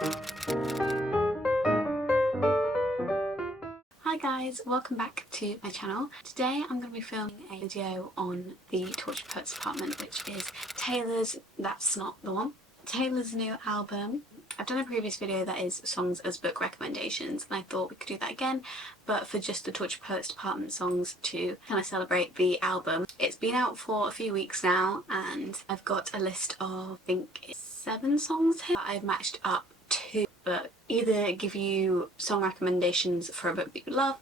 Hi guys, welcome back to my channel. Today I'm going to be filming a video on the Tortured Poets Department, which is Taylor's That's Not the One. Taylor's new album. I've done a previous video that is songs as book recommendations, and I thought we could do that again, but for just the Tortured Poets Department songs to kind of celebrate the album. It's been out for a few weeks now, and I've got a list of, I think it's 7 songs here that I've matched up to, but either give you song recommendations for a book that you love,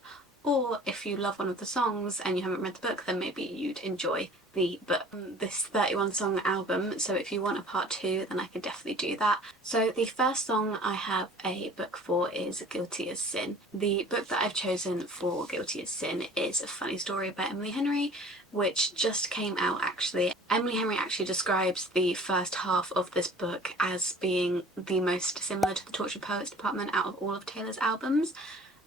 or if you love one of the songs and you haven't read the book, then maybe you'd enjoy the book. This 31 song album, so if you want a part 2 then I could definitely do that. So the first song I have a book for is Guilty as Sin. The book that I've chosen for Guilty as Sin is A Funny Story by Emily Henry, which just came out actually. Emily Henry actually describes the first half of this book as being the most similar to the Tortured Poets Department out of all of Taylor's albums.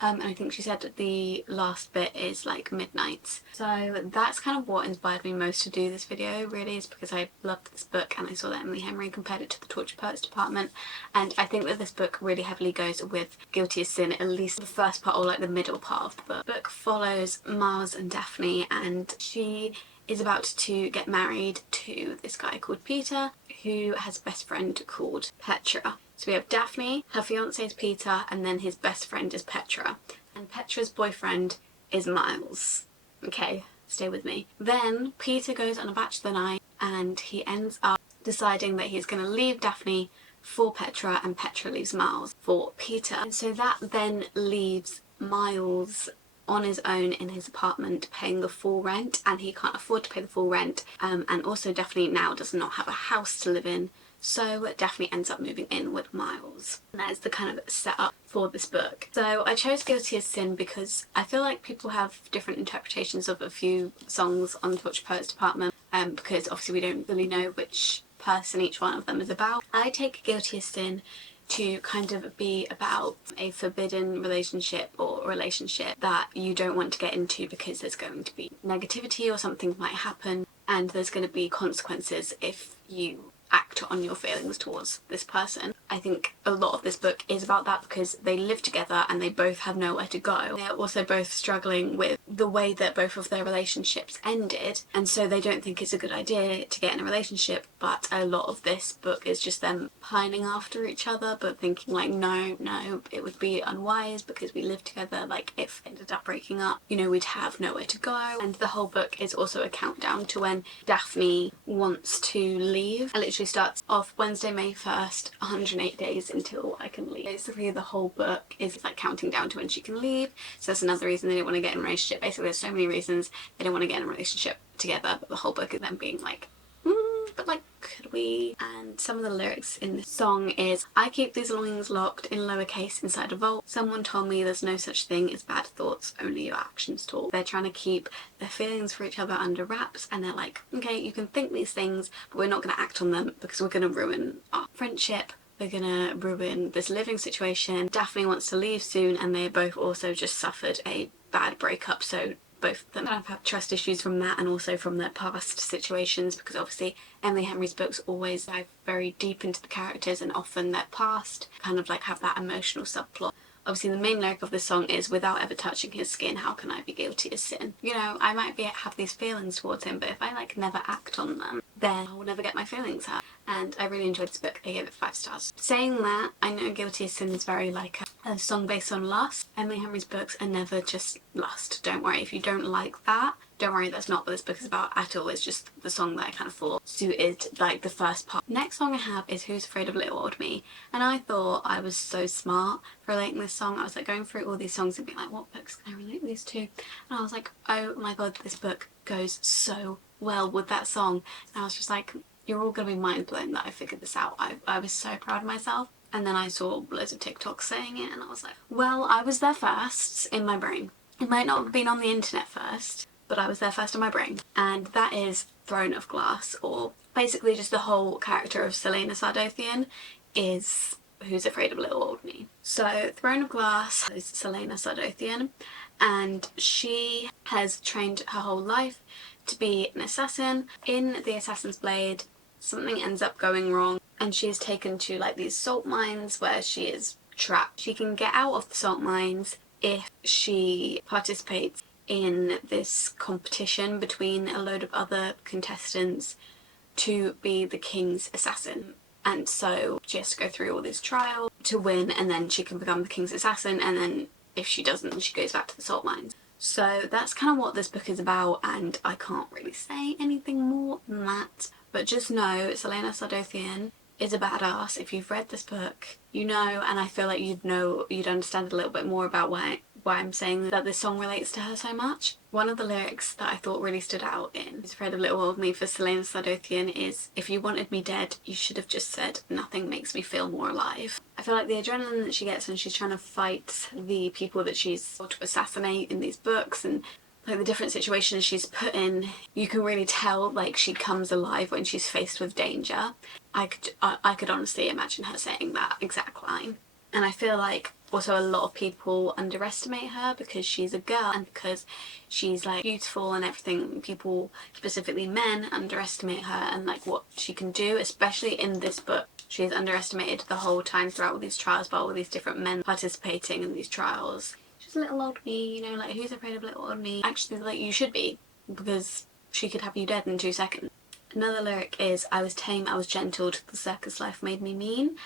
And I think she said that the last bit is like Midnights. So that's kind of what inspired me most to do this video, really, is because I loved this book and I saw that Emily Henry compared it to the Tortured Poets Department, and I think that this book really heavily goes with Guilty as Sin, at least the first part or like the middle part of the book. The book follows Miles and Daphne, and she is about to get married to this guy called Peter, who has a best friend called Petra. So we have Daphne, her fiance is Peter, and then his best friend is Petra. And Petra's boyfriend is Miles. Okay, stay with me. Then Peter goes on a bachelor night and he ends up deciding that he's going to leave Daphne for Petra, and Petra leaves Miles for Peter. And so that then leaves Miles on his own in his apartment paying the full rent, and he can't afford to pay the full rent, and also Daphne now does not have a house to live in, so Daphne ends up moving in with Miles. And that is the kind of setup for this book. So I chose Guilty as Sin because I feel like people have different interpretations of a few songs on the Tortured Poets Department, because obviously we don't really know which person each one of them is about. I take Guilty as Sin to kind of be about a forbidden relationship or a relationship that you don't want to get into because there's going to be negativity or something might happen, and there's going to be consequences if you act on your feelings towards this person. I think a lot of this book is about that because they live together and they both have nowhere to go. They're also both struggling with the way that both of their relationships ended, and so they don't think it's a good idea to get in a relationship, but a lot of this book is just them pining after each other but thinking like, no, it would be unwise because we live together, like if they ended up breaking up, you know, we'd have nowhere to go. And the whole book is also a countdown to when Daphne wants to leave. It literally starts off Wednesday, May 1st, 108 days until I can leave. Basically the whole book is like counting down to when she can leave, so that's another reason they didn't want to get in a relationship. Basically there's so many reasons they didn't want to get in a relationship together, but the whole book is them being like, but like, could we? And some of the lyrics in this song is, I keep these longings locked in lowercase inside a vault. Someone told me there's no such thing as bad thoughts, only your actions talk. They're trying to keep their feelings for each other under wraps, and they're like, okay, you can think these things, but we're not going to act on them because we're going to ruin our friendship. We're gonna ruin this living situation. Daphne wants to leave soon, and they both also just suffered a bad breakup, so both of them have had trust issues from that and also from their past situations, because obviously Emily Henry's books always dive very deep into the characters and often their past kind of like have that emotional subplot. Obviously the main lyric of this song is, without ever touching his skin, how can I be guilty as sin? You know, I might have these feelings towards him, but if I like never act on them, then I will never get my feelings hurt. And I really enjoyed this book. I gave it 5 stars. Saying that, I know Guilty as Sin is very like a song based on lust. Emily Henry's books are never just lust. Don't worry if you don't like that. Don't worry, that's not what this book is about at all. It's just the song that I kind of thought suited like the first part. Next song I have is Who's Afraid of Little Old Me, and I thought I was so smart for relating this song. I was like going through all these songs and being like, what books can I relate these to? And I was like, oh my god, this book goes so well with that song. And I was just like, you're all gonna be mind blown that I figured this out. I was so proud of myself. And then I saw loads of TikToks saying it, and I was like, well, I was there first in my brain. It might not have been on the internet first, but I was there first in my brain. And that is Throne of Glass, or basically just the whole character of Selena Sardothian is Who's Afraid of Little Old Me. So Throne of Glass is Selena Sardothian, and she has trained her whole life to be an assassin. In the Assassin's Blade, something ends up going wrong and she is taken to like these salt mines where she is trapped. She can get out of the salt mines if she participates in this competition between a load of other contestants to be the king's assassin. And so she has to go through all this trial to win, and then she can become the king's assassin, and then if she doesn't, she goes back to the salt mines. So that's kind of what this book is about, and I can't really say anything more than that. But just know Celaena Sardothien is a badass. If you've read this book, you know, and I feel like you'd understand a little bit more about why I'm saying that this song relates to her so much. One of the lyrics that I thought really stood out in Who's Afraid of Little Old Me for Celaena Sardothien is, "If you wanted me dead, you should have just said, nothing makes me feel more alive." I feel like the adrenaline that she gets when she's trying to fight the people that she's sought to assassinate in these books, and like the different situations she's put in, you can really tell like she comes alive when she's faced with danger. I could honestly imagine her saying that exact line. And I feel like also a lot of people underestimate her because she's a girl and because she's like beautiful and everything. People, specifically men, underestimate her and like what she can do, especially in this book. She is underestimated the whole time throughout all these trials by all these different men participating in these trials. She's a little old me, you know, like who's afraid of little old me? Actually, like you should be, because she could have you dead in 2 seconds. Another lyric is, "I was tame, I was gentle, till the circus life made me mean."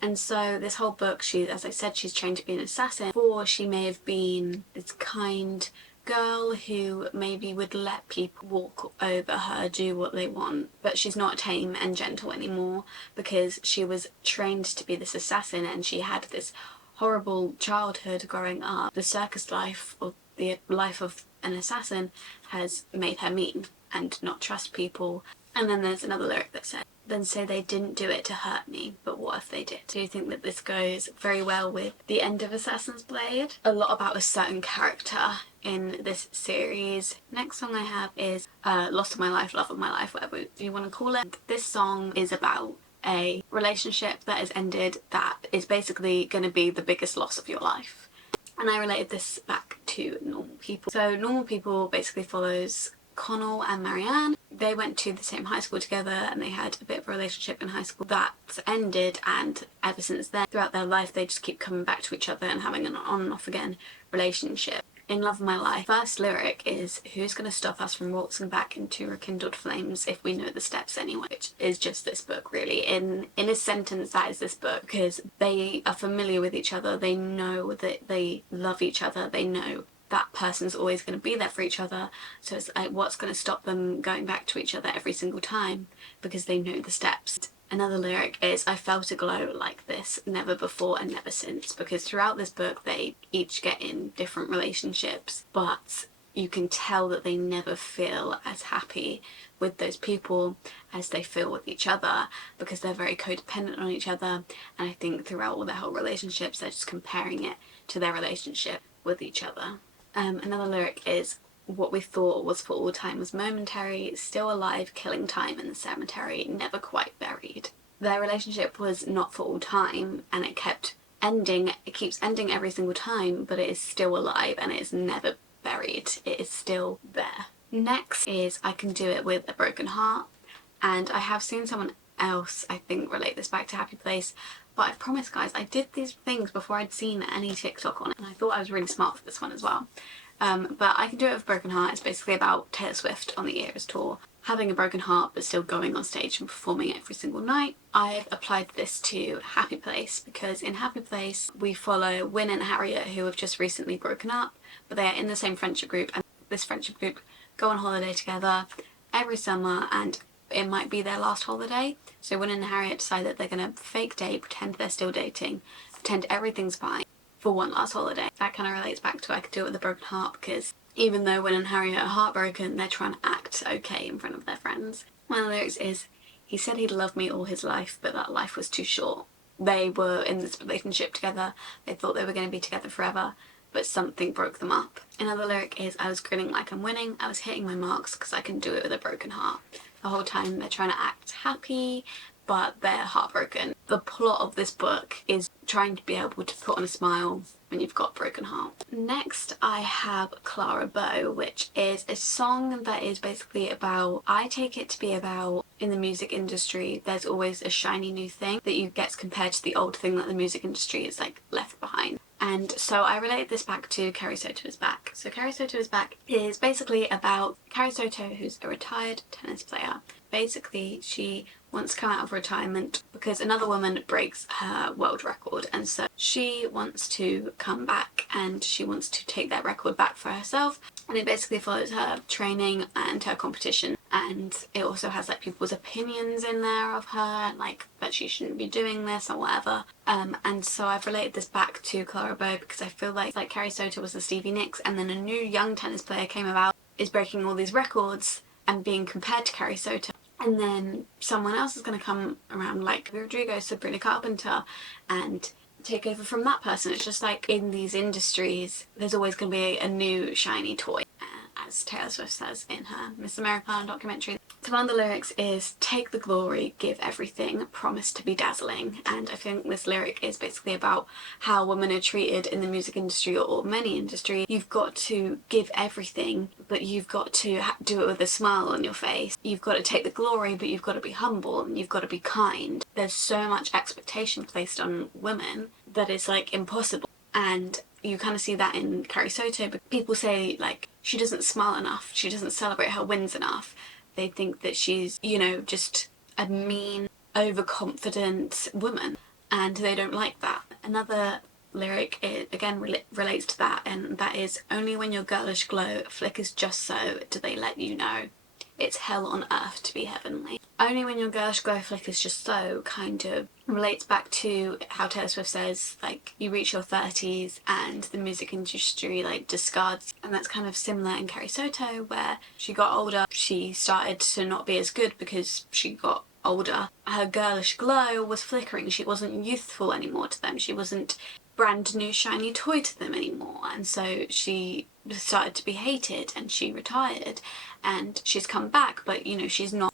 And so this whole book, as I said, she's trained to be an assassin. Before, she may have been this kind girl who maybe would let people walk over her, do what they want, but she's not tame and gentle anymore because she was trained to be this assassin and she had this horrible childhood growing up. The circus life, or the life of an assassin, has made her mean and not trust people. And then there's another lyric that said, "Then say they didn't do it to hurt me, but what if they did?" Do you think that this goes very well with the end of Assassin's Blade? A lot about a certain character in this series. Next song I have is Lost of My Life, Love of My Life, whatever you want to call it. This song is about a relationship that has ended that is basically going to be the biggest loss of your life. And I related this back to Normal People. So Normal People basically follows Connell and Marianne. They went to the same high school together and they had a bit of a relationship in high school that ended, and ever since then, throughout their life, they just keep coming back to each other and having an on and off again relationship. In Love of My Life, first lyric is, "Who's gonna stop us from waltzing back into rekindled flames if we know the steps anyway?" Which is just this book, really. In a sentence, that is this book, because they are familiar with each other, they know that they love each other, they know that person's always going to be there for each other, so it's like, what's going to stop them going back to each other every single time, because they know the steps. Another lyric is, "I felt a glow like this, never before and never since," because throughout this book they each get in different relationships, but you can tell that they never feel as happy with those people as they feel with each other, because they're very codependent on each other, and I think throughout all their whole relationships they're just comparing it to their relationship with each other. Another lyric is, "What we thought was for all time was momentary, still alive, killing time in the cemetery, never quite buried." Their relationship was not for all time, and it kept ending. It keeps ending every single time, but it is still alive and it is never buried. It is still there. Next is "I Can Do It With a Broken Heart," and I have seen someone else, I think, relate this back to Happy Place, but I promise guys, I did these things before I'd seen any TikTok on it, and I thought I was really smart for this one as well. But I Can Do It With a Broken Heart is basically about Taylor Swift on the Eras tour, having a broken heart but still going on stage and performing every single night. I've applied this to Happy Place because in Happy Place we follow Wyn and Harriet, who have just recently broken up, but they are in the same friendship group, and this friendship group go on holiday together every summer, and it might be their last holiday. So Wyn and Harriet decide that they're going to fake date, pretend they're still dating, pretend everything's fine for one last holiday. That kind of relates back to I Could Do It With a Broken Heart, because even though Wyn and Harriet are heartbroken, they're trying to act okay in front of their friends. One of the lyrics is, "He said he'd love me all his life, but that life was too short." They were in this relationship together, they thought they were going to be together forever, but something broke them up. Another lyric is, "I was grinning like I'm winning, I was hitting my marks because I can do it with a broken heart." The whole time they're trying to act happy, but they're heartbroken. the plot of this book is trying to be able to put on a smile when you've got a broken heart. Next I have Clara Bo, which is a song that is basically about, I take it to be about, in the music industry there's always a shiny new thing that you gets compared to the old thing that the music industry is like left behind. And so I related this back to Carrie Soto is Back. So Carrie Soto is Back is basically about Carrie Soto, who's a retired tennis player. Basically she wants to come out of retirement because another woman breaks her world record, and so she wants to come back and she wants to take that record back for herself. And it basically follows her training and her competition, and it also has like people's opinions in there of her, like that she shouldn't be doing this or whatever. And so I've related this back to Clara Bo because I feel like Carrie Soto was the Stevie Nicks, and then a new young tennis player came about, is breaking all these records and being compared to Carrie Soto. And then someone else is going to come around, like Rodrigo, Sabrina Carpenter, and take over from that person. It's just like in these industries, there's always going to be a new shiny toy, as Taylor Swift says in her Miss Americana documentary. So one of the lyrics is, "Take the glory, give everything, promise to be dazzling." And I think this lyric is basically about how women are treated in the music industry or many industries. You've got to give everything, but you've got to do it with a smile on your face. You've got to take the glory, but you've got to be humble and you've got to be kind. There's so much expectation placed on women that it's like impossible. And you kind of see that in Carrie Soto, but people say like she doesn't smile enough, she doesn't celebrate her wins enough. They think that she's, you know, just a mean, overconfident woman, and they don't like that. Another lyric, it again relates to that, and that is, "Only when your girlish glow flickers just so do they let you know it's hell on earth to be heavenly." Only when your girlish glow flickers just so kind of relates back to how Taylor Swift says, like, you reach your 30s and the music industry like discards. And that's kind of similar in Carrie Soto, where she got older, she started to not be as good because she got older. Her girlish glow was flickering, she wasn't youthful anymore to them, she wasn't brand new shiny toy to them anymore, and so she started to be hated and she retired, and she's come back, but you know, she's not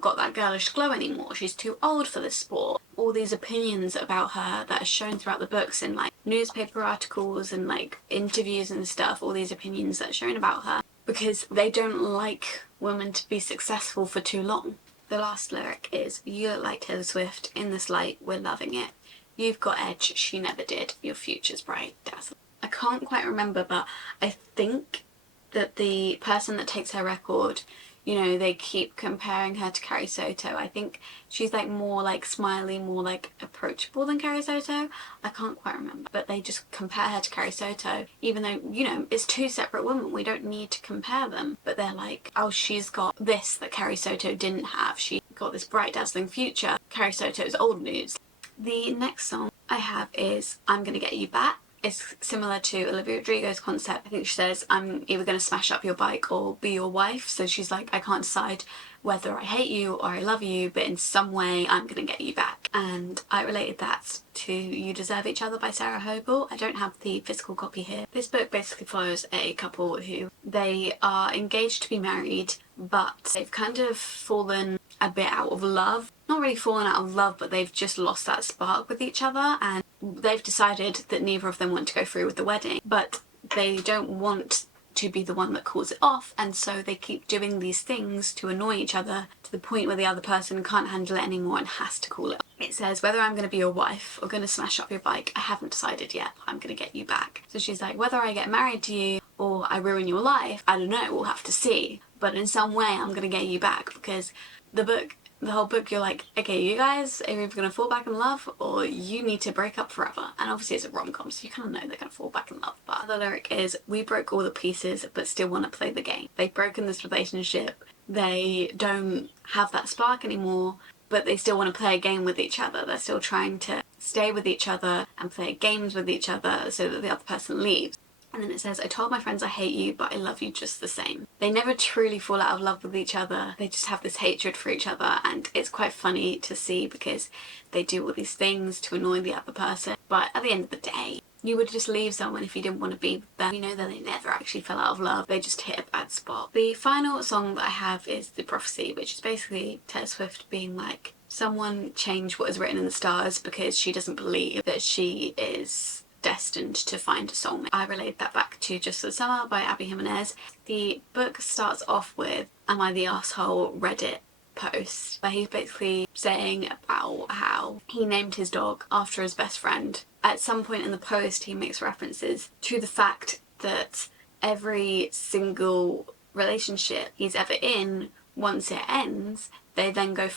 got that girlish glow anymore, she's too old for this sport. All these opinions about her that are shown throughout the books in like newspaper articles and like interviews and stuff, all these opinions that are shown about her because they don't like women to be successful for too long. The last lyric is, "You look like Taylor Swift, in this light we're loving it. You've got edge, she never did. Your future's bright, dazzling." I can't quite remember, but I think that the person that takes her record, you know, they keep comparing her to Carrie Soto. I think she's like more like smiley, more like approachable than Carrie Soto. I can't quite remember, but they just compare her to Carrie Soto, even though, you know, it's two separate women, we don't need to compare them. But they're like, oh, she's got this that Carrie Soto didn't have. She got this bright, dazzling future. Carrie Soto's old news. The next song I have is "I'm Gonna Get You Back." It's similar to Olivia Rodrigo's concept. I think she says, "I'm either going to smash up your bike or be your wife." So she's like, I can't decide whether I hate you or I love you, but in some way I'm going to get you back. And I related that to You Deserve Each Other by Sarah Hogle. I don't have the physical copy here. This book basically follows a couple who they are engaged to be married, but they've kind of fallen a bit out of love. Not really fallen out of love, but they've just lost that spark with each other, and they've decided that neither of them want to go through with the wedding, but they don't want to be the one that calls it off, and so they keep doing these things to annoy each other to the point where the other person can't handle it anymore and has to call it off. It says, "Whether I'm going to be your wife or going to smash up your bike, I haven't decided yet. I'm going to get you back." So she's like, whether I get married to you or I ruin your life, I don't know, we'll have to see, but in some way I'm going to get you back. Because the whole book, you're like, okay, you guys are either going to fall back in love or you need to break up forever. And obviously it's a rom-com, so you kind of know they're going to fall back in love. But the lyric is, "We broke all the pieces but still want to play the game." They've broken this relationship, they don't have that spark anymore, but they still want to play a game with each other. They're still trying to stay with each other and play games with each other so that the other person leaves. And then it says, "I told my friends I hate you, but I love you just the same." They never truly fall out of love with each other. They just have this hatred for each other, and it's quite funny to see because they do all these things to annoy the other person. But at the end of the day, you would just leave someone if you didn't want to be with them. You know that they never actually fell out of love. They just hit a bad spot. The final song that I have is "The Prophecy," which is basically Taylor Swift being like, someone change what is written in the stars because she doesn't believe that she is destined to find a soulmate. I relate that back to Just for the Summer by Abby Jimenez. The book starts off with "Am I the Asshole?" Reddit post where he's basically saying about how he named his dog after his best friend. At some point in the post he makes references to the fact that every single relationship he's ever in, once it ends, they then go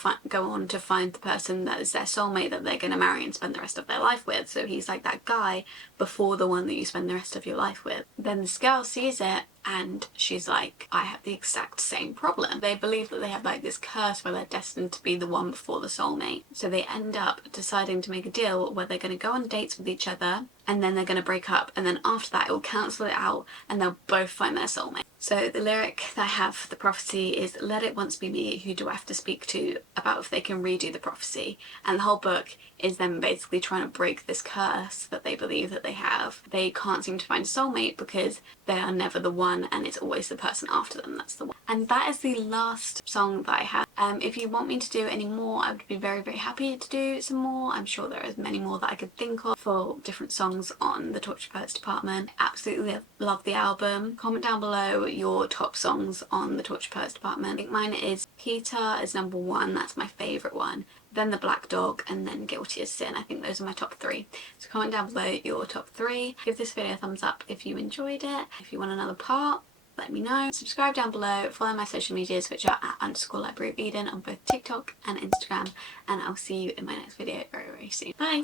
on to find the person that is their soulmate that they're going to marry and spend the rest of their life with. So he's like that guy before the one that you spend the rest of your life with. Then this girl sees it and she's like, I have the exact same problem. They believe that they have like this curse where they're destined to be the one before the soulmate. So they end up deciding to make a deal where they're going to go on dates with each other and then they're going to break up, and then after that it will cancel it out and they'll both find their soulmate. So the lyric that I have for the prophecy is, "Let it once be me, who do I have to speak to about if they can redo the prophecy?" And the whole book is them basically trying to break this curse that they believe that they have. They can't seem to find a soulmate because they are never the one and it's always the person after them that's the one. And that is the last song that I have. If you want me to do any more, I would be very, very happy to do some more. I'm sure there is many more that I could think of for different songs on the Tortured Poets department. Absolutely love the album. Comment down below your top songs on the Tortured Poets department. I think mine is Peter is number 1, that's my favourite one. Then The Black Dog, and then Guilty as Sin. I think those are my top 3. So comment down below your top 3. Give this video a thumbs up if you enjoyed it. If you want another part, let me know. Subscribe down below, follow my social medias, which are at _libraryofeden on both TikTok and Instagram, and I'll see you in my next video very, very soon. Bye!